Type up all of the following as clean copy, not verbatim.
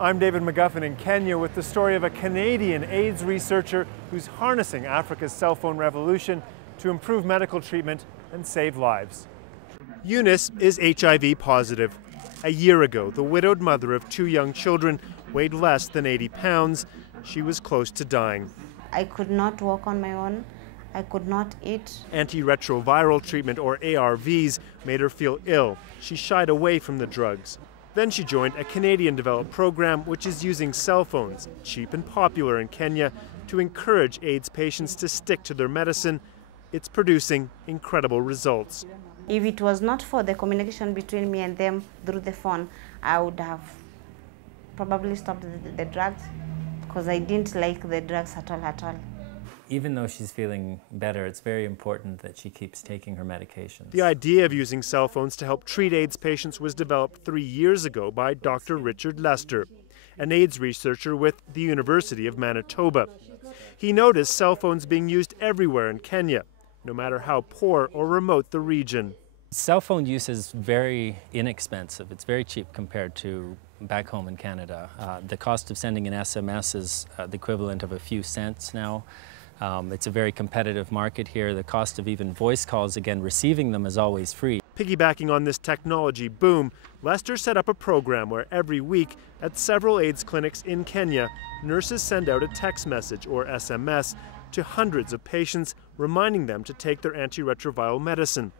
I'm David McGuffin in Kenya with the story of a Canadian AIDS researcher who's harnessing Africa's cell phone revolution to improve medical treatment and save lives. Eunice is HIV positive. A year ago, the widowed mother of 2 young children weighed less than 80 pounds. She was close to dying. I could not walk on my own. I could not eat. Antiretroviral treatment, or ARVs, made her feel ill. She shied away from the drugs. Then she joined a Canadian-developed program which is using cell phones, cheap and popular in Kenya, to encourage AIDS patients to stick to their medicine. It's producing incredible results. If it was not for the communication between me and them through the phone, I would have probably stopped the drugs because I didn't like the drugs at all. Even though she's feeling better, it's very important that she keeps taking her medications. The idea of using cell phones to help treat AIDS patients was developed 3 years ago by Dr. Richard Lester, an AIDS researcher with the University of Manitoba. He noticed cell phones being used everywhere in Kenya, no matter how poor or remote the region. Cell phone use is very inexpensive. It's very cheap compared to back home in Canada. The cost of sending an SMS is the equivalent of a few cents now. It's a very competitive market here. The cost of even voice calls, again, receiving them is always free. Piggybacking on this technology boom, Lester set up a program where every week at several AIDS clinics in Kenya, nurses send out a text message, or SMS, to hundreds of patients, reminding them to take their antiretroviral medicine.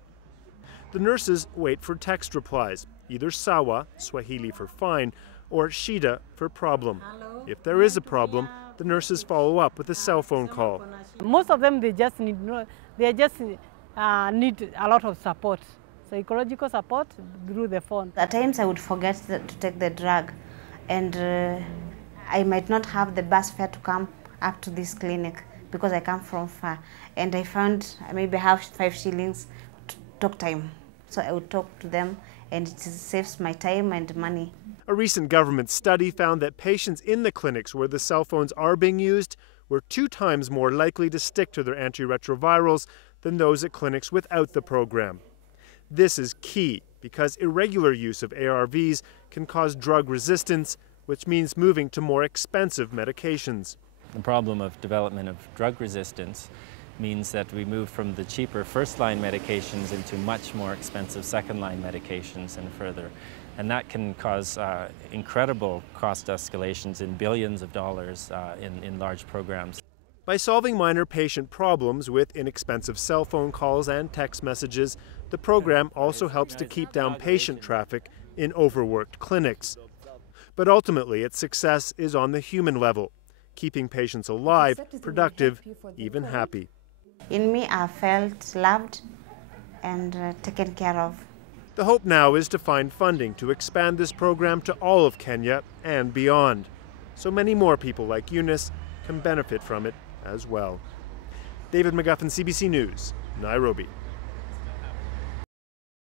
The nurses wait for text replies, either sawa, Swahili for fine, or shida for problem. If there is a problem, the nurses follow up with a cell phone call. Most of them, they just need a lot of support, psychological support through the phone. At times I would forget to take the drug, and I might not have the bus fare to come up to this clinic because I come from far. And I found I maybe have 5 shillings to talk time. So I would talk to them, and it saves my time and money. A recent government study found that patients in the clinics where the cell phones are being used were 2 times more likely to stick to their antiretrovirals than those at clinics without the program. This is key because irregular use of ARVs can cause drug resistance, which means moving to more expensive medications. The problem of development of drug resistance means that we move from the cheaper first-line medications into much more expensive second-line medications and further. And that can cause incredible cost escalations in billions of dollars in large programs. By solving minor patient problems with inexpensive cell phone calls and text messages, the program also helps to keep down patient traffic in overworked clinics. But ultimately, its success is on the human level, keeping patients alive, productive, even happy. In me, I felt loved and taken care of. The hope now is to find funding to expand this program to all of Kenya and beyond, so many more people like Eunice can benefit from it as well. David McGuffin, CBC News, Nairobi.